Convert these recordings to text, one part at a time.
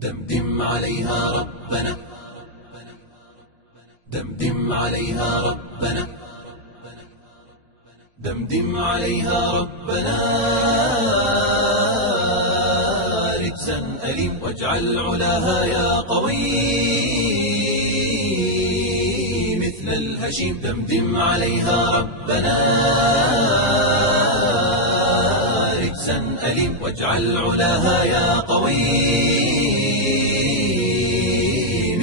دمدم عليها ربنا، دمدم عليها ربنا، دمدم عليها ربنا رجزا أليم، واجعل علاها يا قوي مثل الهشيم. دمدم عليها ربنا رجزا أليم، واجعل علاها يا قوي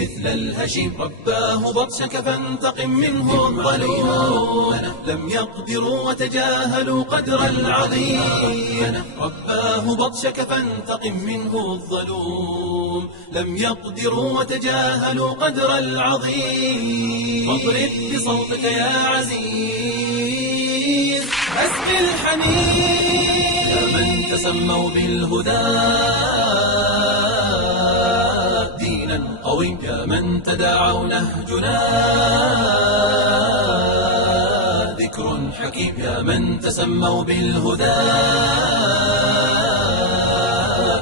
مثل الهشيم. رباه بطشك فانتقم منه الظلوم، لم يقدروا وتجاهلوا قدر العظيم. رباه بطشك فانتقم منه الظلوم، لم يقدروا وتجاهلوا قدر العظيم. واضرب بصوتك يا عزيز أسقي الحنين، يا من تسموا بالهدى دينا قويم، يا من تداعوا نهجنا ذكر حكيم، يا من تسموا بالهدى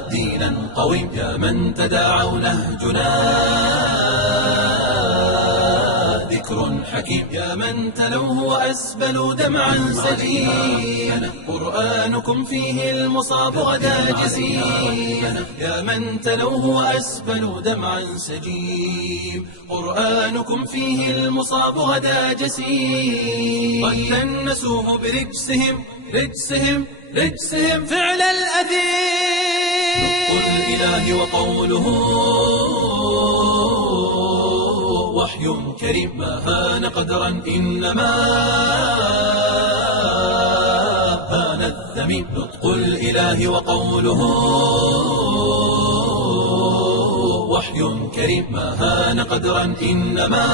دينا قويم، يا من تداعوا نهجنا ذكر حكيم، يا من تلوه وأسبلوا دمعا سجيا، قرآنكم فيه المصاب غدا جسيم. يا من تلوه وأسبلوا دمعا سجيم، قرآنكم فيه المصاب غدا جسيم. قد دنسوه برجسهم رجسهم رجسهم فعل الأثيم. نطق الإله وقوله وحي كريم، ما هان قدرا إنما هان الذميم. نطق الإله وقوله وحي كريم، ما هان قدرا إنما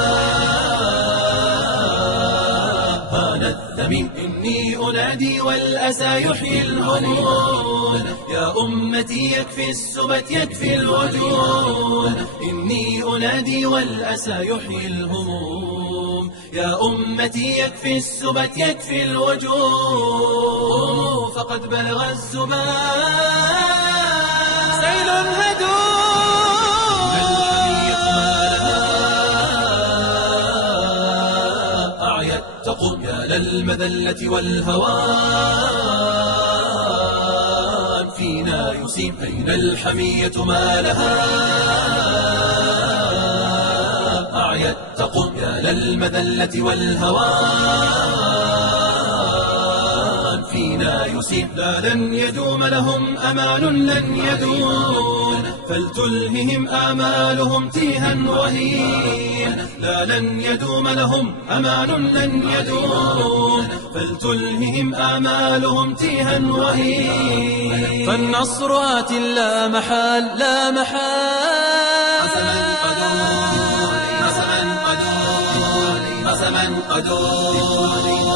هان الذميم. إني أنادي والأسى يحيي الهموم، يا أمتي يكفي السبت يكفي الوجوم. إني أنادي والأسى يحيي الهموم، يا أمتي يكفي السبت يكفي الوجوم. فقد بلغ الزمان سيل هدوم، الحمية ما لها أعيت تقوم، يا للمذلة والهوان فينا يسيم. أين الحمية ما لها أعيت تقوم، يا للمذلة والهوان فينا يسيم. لا لن يدوم لهم أمان لن يدوم، فلتلههم آمالهم تيها وهين. لا لن يدوم لهم أمان لن يدوم، فلتلههم آمالهم تيها وهين. فالنصر آت لا محال لا محال، قسما قدور قسما قدور قسما قدور.